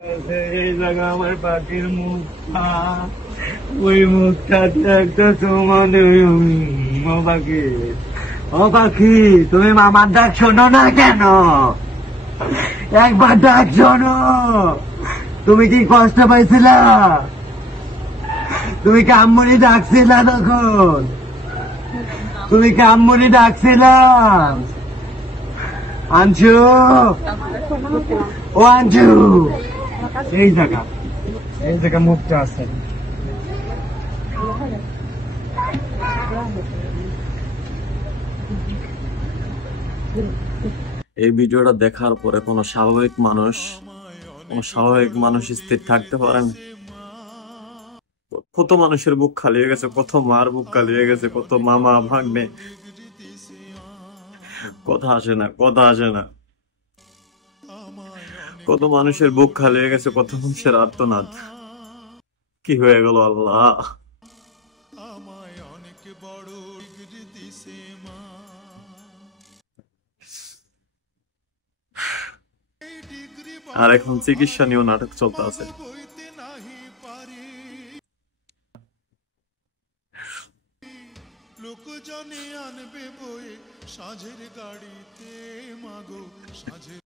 এই জায়গা আমার পাখির মুখটা, ওই মুখটাতে একটা সমান। ও পাখি, ও পাখি, তুমি মামার ডাক শোনো না কেন? একবার ডাক শোনো। তুমি কি কষ্ট পাইছিলা? তুমি কামমনি ডাকছিলা তখন? তুমি কামমনি ডাকছিলা? আনছু, ও আনছু, এই জায়গা মুখটা আছে। এই ভিডিওটা দেখার পরে কোনো স্বাভাবিক মানুষ স্থির থাকতে পারেন? কত মানুষের বুক খালি হয়ে গেছে, কত মার বুক খালি হয়ে গেছে, কত মামা ভাগ্নে, কথা আসে না, কথা আসে না। কত মানুষের বুক খালি হয়ে গেছে, কত মানুষের আর্তনাদ। কি হয়ে গেল আল্লাহ! আর এখন চিকিৎসা নিয়েও নাটক চলতে আছে। লোকজনে আনবে বয়ে সাঁঝের গাড়িতে মাগো সাঁঝের